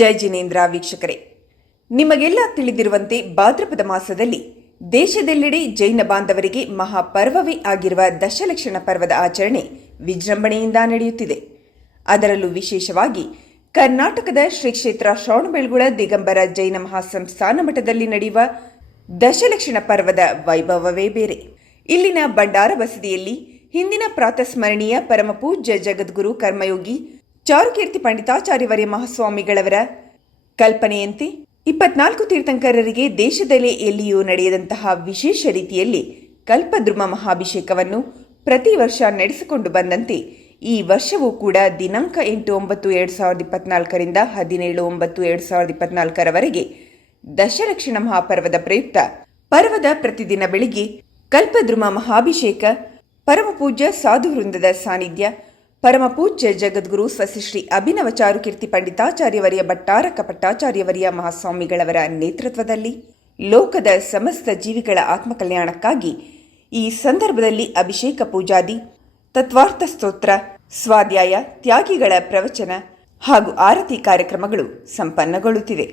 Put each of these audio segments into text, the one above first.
ಜೈ ಜಿನೇಂದ್ರ ವೀಕ್ಷಕರೇ, ನಿಮಗೆಲ್ಲ ತಿಳಿದಿರುವಂತೆ ಭಾದ್ರಪದ ಮಾಸದಲ್ಲಿ ದೇಶದೆಲ್ಲೆಡೆ ಜೈನ ಬಾಂಧವರಿಗೆ ಮಹಾಪರ್ವವೇ ಆಗಿರುವ ದಶಲಕ್ಷಣ ಪರ್ವದ ಆಚರಣೆ ವಿಜೃಂಭಣೆಯಿಂದ ನಡೆಯುತ್ತಿದೆ. ಅದರಲ್ಲೂ ವಿಶೇಷವಾಗಿ ಕರ್ನಾಟಕದ ಶ್ರೀ ಕ್ಷೇತ್ರ ಶ್ರವಣಬೆಳಗೊಳ ದಿಗಂಬರ ಜೈನ ಮಹಾಸಂಸ್ಥಾನ ಮಠದಲ್ಲಿ ನಡೆಯುವ ದಶಲಕ್ಷಣ ಪರ್ವದ ವೈಭವವೇ ಬೇರೆ. ಇಲ್ಲಿನ ಭಂಡಾರ ಬಸದಿಯಲ್ಲಿ ಹಿಂದಿನ ಪ್ರಾತಸ್ಮರಣೀಯ ಪರಮಪೂಜ್ಯ ಜಗದ್ಗುರು ಕರ್ಮಯೋಗಿ ಚಾರುಕೀರ್ತಿ ಪಂಡಿತಾಚಾರ್ಯವರ್ಯ ಮಹಾಸ್ವಾಮಿಗಳವರ ಕಲ್ಪನೆಯಂತೆ 24 ತೀರ್ಥಂಕರರಿಗೆ ದೇಶದಲ್ಲೇ ಎಲ್ಲಿಯೂ ನಡೆಯದಂತಹ ವಿಶೇಷ ರೀತಿಯಲ್ಲಿ ಕಲ್ಪದ್ರುಮ ಮಹಾಭಿಷೇಕವನ್ನು ಪ್ರತಿ ವರ್ಷ ನಡೆಸಿಕೊಂಡು ಬಂದಂತೆ ಈ ವರ್ಷವೂ ಕೂಡ ದಿನಾಂಕ 8/9/2024 17/9/2024 ದಶಲಕ್ಷಣ ಮಹಾಪರ್ವದ ಪ್ರಯುಕ್ತ ಪರ್ವದ ಪ್ರತಿದಿನ ಬೆಳಿಗ್ಗೆ ಕಲ್ಪದ್ರುಮ ಮಹಾಭಿಷೇಕ, ಪರಮಪೂಜ್ಯ ಸಾಧು ವೃಂದದ ಸಾನ್ನಿಧ್ಯ, ಪರಮಪೂಜ್ಯ ಜಗದ್ಗುರು ಸ್ವಸ್ತಿಶ್ರೀ ಅಭಿನವ ಚಾರುಕೀರ್ತಿ ಪಂಡಿತಾಚಾರ್ಯವರ್ಯ ಭಟ್ಟಾರ ಕಪಟ್ಟಾಚಾರ್ಯವರ್ಯ ಮಹಾಸ್ವಾಮಿಗಳವರ ನೇತೃತ್ವದಲ್ಲಿ ಲೋಕದ ಸಮಸ್ತ ಜೀವಿಗಳ ಆತ್ಮಕಲ್ಯಾಣಕ್ಕಾಗಿ ಈ ಸಂದರ್ಭದಲ್ಲಿ ಅಭಿಷೇಕ ಪೂಜಾದಿ, ತತ್ವಾರ್ಥ ಸ್ತೋತ್ರ, ಸ್ವಾಧ್ಯಾಯ, ತ್ಯಾಗಿಗಳ ಪ್ರವಚನ ಹಾಗೂ ಆರತಿ ಕಾರ್ಯಕ್ರಮಗಳು ಸಂಪನ್ನಗೊಳ್ಳುತ್ತಿವೆ.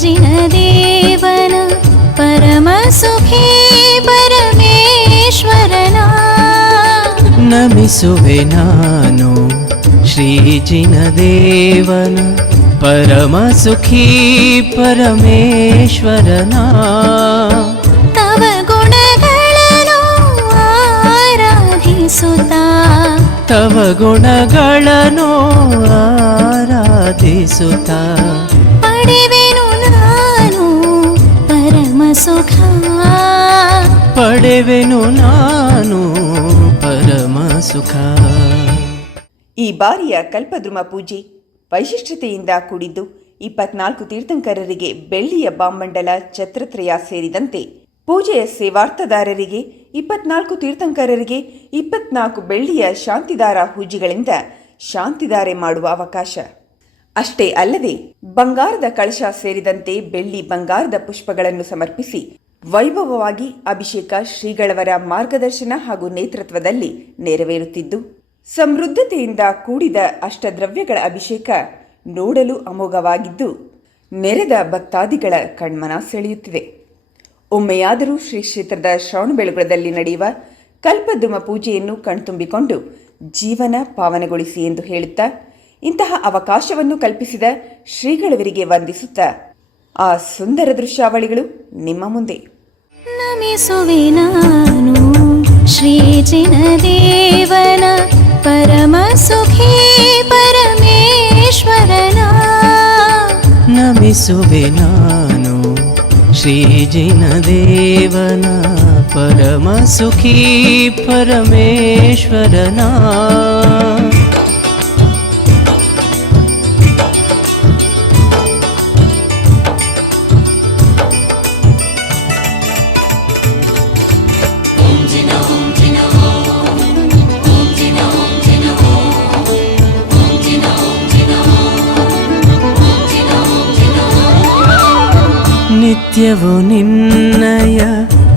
ಜಿನದೇವನ ಪರಮ ಸುಖಿ ಪರಮೇಶ್ವರನ ನಮಿಸುವೆ ನಾನು ಶ್ರೀ ಜಿನದೇವನ ಪರಮ ಸುಖಿ ಪರಮೇಶ್ವರನ. ತವ ಗುಣಗಳನ್ನು ಆರಾಧಿಸುತ್ತಾ ತವ ಗುಣಗಳನ್ನು ಆರಾಧಿಸುತ್ತಾ ಪಡೆವೆನು ನಾನು ಪರಮ ಸುಖ. ಪಡೆವೆನು ನಾನು ಪರಮ ಸುಖ. ಈ ಬಾರಿಯ ಕಲ್ಪದ್ರುಮ ಪೂಜೆ ವೈಶಿಷ್ಟ್ಯತೆಯಿಂದ ಕೂಡಿದ್ದು 24 ತೀರ್ಥಂಕರರಿಗೆ ಬೆಳ್ಳಿಯ ಬಾಮಂಡಲ ಛತ್ರತ್ರಯ ಸೇರಿದಂತೆ ಪೂಜೆಯ ಸೇವಾರ್ಥದಾರರಿಗೆ 24 ತೀರ್ಥಂಕರರಿಗೆ 24 ಬೆಳ್ಳಿಯ ಶಾಂತಿದಾರ ಹೂಜಿಗಳಿಂದ ಶಾಂತಿಧಾರೆ ಮಾಡುವ ಅವಕಾಶ. ಅಷ್ಟೇ ಅಲ್ಲದೆ ಬಂಗಾರದ ಕಳಶ ಸೇರಿದಂತೆ ಬೆಳ್ಳಿ ಬಂಗಾರದ ಪುಷ್ಪಗಳನ್ನು ಸಮರ್ಪಿಸಿ ವೈಭವವಾಗಿ ಅಭಿಷೇಕ ಶ್ರೀಗಳವರ ಮಾರ್ಗದರ್ಶನ ಹಾಗೂ ನೇತೃತ್ವದಲ್ಲಿ ನೆರವೇರುತ್ತಿದ್ದು, ಸಮೃದ್ಧತೆಯಿಂದ ಕೂಡಿದ ಅಷ್ಟದ್ರವ್ಯಗಳ ಅಭಿಷೇಕ ನೋಡಲು ಅಮೋಘವಾಗಿದ್ದು ನೆರೆದ ಭಕ್ತಾದಿಗಳ ಕಣ್ಮನ ಸೆಳೆಯುತ್ತಿದೆ. ಒಮ್ಮೆಯಾದರೂ ಶ್ರೀ ಕ್ಷೇತ್ರದ ಶ್ರವಣಬೆಳಗೊಳದಲ್ಲಿ ನಡೆಯುವ ಕಲ್ಪದ್ರುಮ ಪೂಜೆಯನ್ನು ಕಣ್ತುಂಬಿಕೊಂಡು ಜೀವನ ಪಾವನಗೊಳಿಸಿ ಎಂದು ಹೇಳುತ್ತಾ ಇಂತಹ ಅವಕಾಶವನ್ನು ಕಲ್ಪಿಸಿದ ಶ್ರೀಗಳವರಿಗೆ ವಂದಿಸುತ್ತಾ ಆ ಸುಂದರ ದೃಶ್ಯಾವಳಿಗಳು ನಿಮ್ಮ ಮುಂದೆ. ನಮಿಸುವೆ ನಾನು ಶ್ರೀ ಜಿನದೇವನ ಪರಮ ಸುಖಿ ಪರಮೇಶ್ವರನ. ನಮಿಸುವೆ ನಾನು ಶ್ರೀ ಜಿನದೇವನ ಪರಮ ಸುಖಿ ಪರಮೇಶ್ವರನ. ನಿತ್ಯವೂ ನಿನ್ನಯ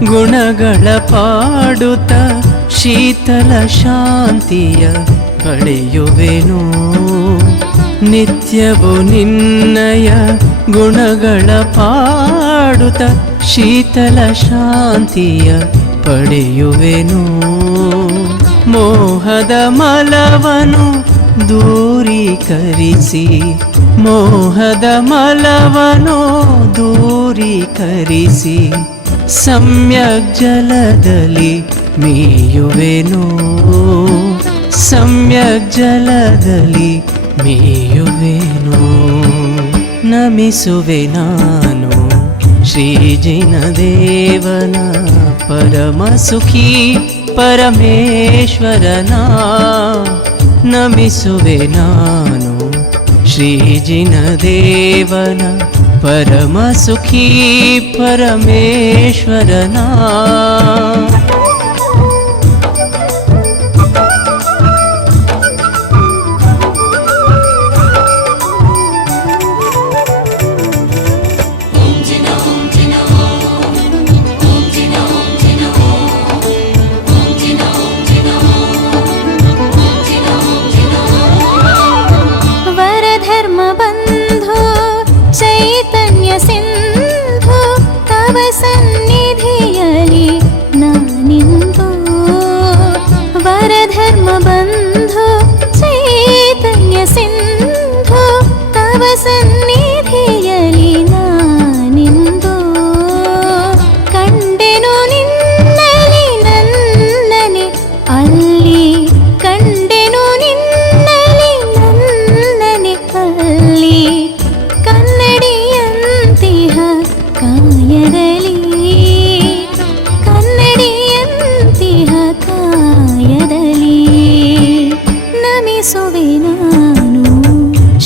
ಗುಣಗಳ ಪಾಡುತ್ತ ಶೀತಲ ಶಾಂತಿಯ ಪಡೆಯುವೆನು. ನಿತ್ಯವೂ ನಿನ್ನಯ ಗುಣಗಳ ಪಾಡುತ್ತ ಶೀತಲ ಶಾಂತಿಯ ಪಡೆಯುವೆನು. ಮೋಹದ ಮಲವನು ದೂರೀಕರಿಸಿ ಮೋಹದ ಮಲವನು ದೂರೀಕರಿಸಿ ಸಮ್ಯಕ್ ಜಲದಲ್ಲಿ ಮೀಯುವೆನು. ಸಮ್ಯಕ್ ಜಲದಲ್ಲಿ ಮೀಯುವೆನು. ನಮಿಸುವೆ ನಾನು ಶ್ರೀ ಜಿನದೇವನ ಪರಮ ಸುಖಿ ಪರಮೇಶ್ವರನ. ನಮಿಸುವೆ ನಾನು ಶ್ರೀ ಜಿನದೇವನ ಪರಮ ಸುಖಿ ಪರಮೇಶ್ವರನ. ವರಧರ್ಮ ಬಂಧು ಚೈತನ್ಯ ಸಿಂಧು ತವ ಸನ್ನಿಧಿಯಲಿ ನಾನಿಂದು. ವರಧರ್ಮ ಬಂಧು ಚೈತನ್ಯ ಸಿಂಧು ತವ ಸನ್ನಿಧಿಯಲಿ ನಾನಿಂದು. ಕಂಡೆನು ನಿನ್ನಲಿ ನನ್ನನೆ ಅಲ್ಲಿ, ಕಂಡೆನು ನಿನ್ನಲಿ ನನ್ನನೆ ಅಲ್ಲಿ. ಕನ್ನಡಿಯಂತಿಹ ಕಾಯದಲ್ಲಿ, ಕನ್ನಡಿಯಂತಿಹ ಕಾಯದಲ್ಲಿ. ನಮಿಸುವೆ ನಾನು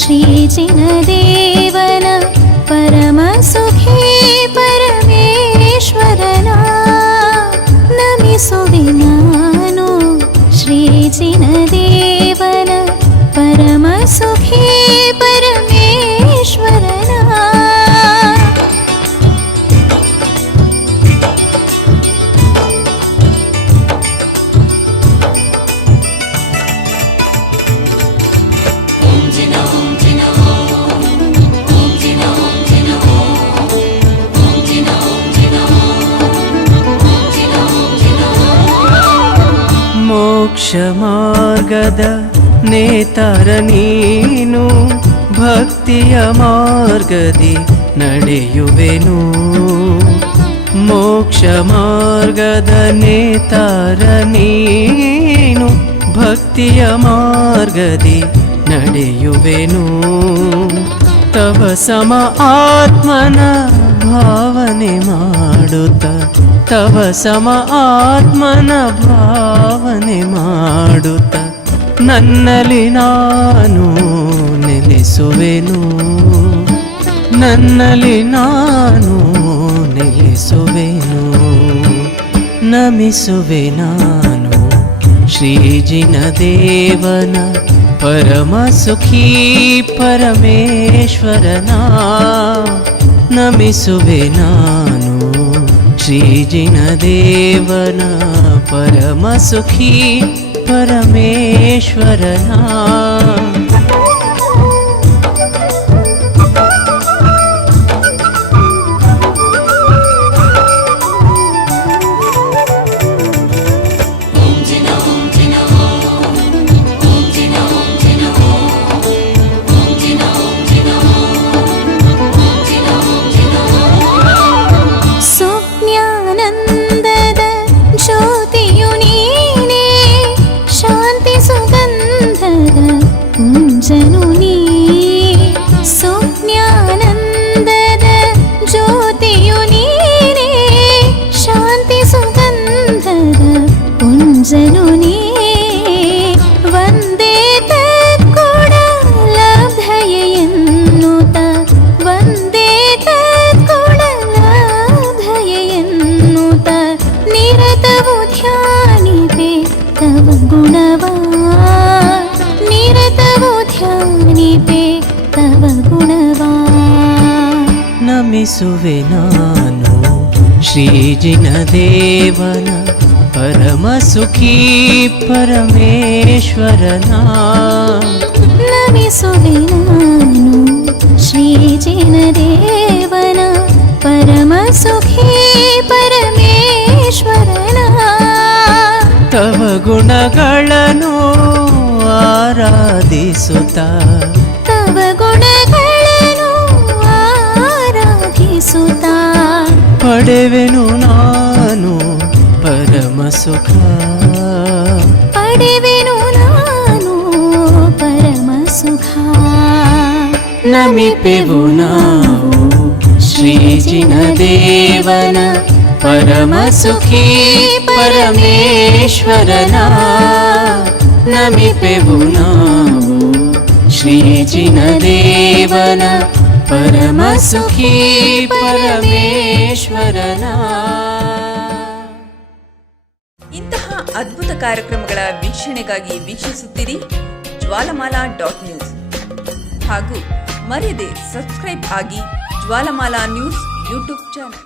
ಶ್ರೀ ಜಿನದೇವನ ಪರಮ ಸುಖಿ ಪರಮೇಶ್ವರನ. ನಮಿಸುವೆ ನಾನು ಶ್ರೀ ಜಿನದೇವನ ಪರಮ ಸುಖಿ ಪರಮೇಶ್ವರನ. ಮೋಕ್ಷ ಮಾರ್ಗದ ನೇತಾರ ನೀನು, ಭಕ್ತಿಯ ಮಾರ್ಗದಿ ನಡೆಯುವೆನು. ಮೋಕ್ಷ ಮಾರ್ಗದ ನೇತಾರ ನೀನು, ಭಕ್ತಿಯ ಮಾರ್ಗದಿ ನಡೆಯುವೆನು. ತವ ಸಮ ಆತ್ಮನ ಭಾವನೆ ಮಾಡುತ್ತ, ತವ ಸಮ ಆತ್ಮನ ಭಾವನೆ ಮಾಡುತ್ತ ನನ್ನಲ್ಲಿ ನಾನು ನೆಲೆಸುವೆನು, ನನ್ನಲ್ಲಿ ನಾನು ನೆಲೆಸುವೆನು. ನಮಿಸುವೆ ನಾನು ಶ್ರೀ ಜಿನದೇವನ ಪರಮ ಸುಖಿ ಪರಮೇಶ್ವರನ. ನಮಿಸುವೆ ನಾನು ಶ್ರೀ ಜಿನದೇವನ ಪರಮ ಸುಖಿ ಪರಮೇಶ್ವರನ. ಸುಜ್ಞಾನಂದದ ಜ್ಯೋತಿಯು ನೀನೇ, ಶಾಂತಿ ಸುಗಂಧದ ಕುಂಜನು ನೀ. ಸುಜ್ಞಾನಂದದ ಜ್ಯೋತಿಯು ನೀನೇ, ಶಾಂತಿ ಸುಗಂಧದ ಕುಂಜನು ನೀ. ವಂದೇ ತತ್ಕೊಡ ಲಬ್ಧಯ ಎನ್ನುತ್ತ, ವಂದೇ ತತ್ಕೊಡ ಲಬ್ಧಯ ಎನ್ನುತ್ತ ನಿರತವು ಧ್ಯಾನಿಪೆ ತವ ಗುಣವಾ, ನಿರತವು ಧ್ಯಾನಿಪೆ ತವ ಗುಣವಾ. ನಮಿಸುವೆ ನಾನು ಶ್ರೀ ಜಿನದೇವನ ಪರಮ ಸುಖಿ ಪರಮೇಶ್ವರನ. ನಮಿಸುವೆ ನಾನು ಶ್ರೀ ಜಿನದೇವನ ಪರಮ ಸುಖಿ ಪರಮೇಶ್ವರನ. ತವ ಗುಣಗಳನ್ನು ಆರಾಧಿಸುತ್ತ, ತವ ಗುಣಗಳನ್ನು ಆರಾಧಿಸುತ್ತ ಪಡೆವೆನು ನಾನು ಪರಮ ಸುಖ, ಪಡೆವೆನು ನಾನು ಪರಮ ಸುಖ. ನಮಿಪೆವು ನಾವು ಶ್ರೀ ಜಿನದೇವನ ಪರಮ ಸುಖಿ ಪರಮೇಶ್ವರನ. ನಮಿಪೆವು ನಾವು ಶ್ರೀ ಜಿನದೇವನ ಪರಮ ಸುಖಿ ಪರಮೇಶ್ವರನ. ಇಂತಹ ಅದ್ಭುತ ಕಾರ್ಯಕ್ರಮಗಳ ವೀಕ್ಷಣೆಗಾಗಿ ವೀಕ್ಷಿಸುತ್ತೀರಿ ಜ್ವಾಲಮಾಲಾ.ನ್ಯೂಸ್ ಹಾಗೂ ಮರೆಯದೆ ಸಬ್ಸ್ಕ್ರೈಬ್ ಆಗಿ ಜ್ವಾಲಮಾಲಾ ನ್ಯೂಸ್ ಯೂಟ್ಯೂಬ್ ಚಾನಲ್.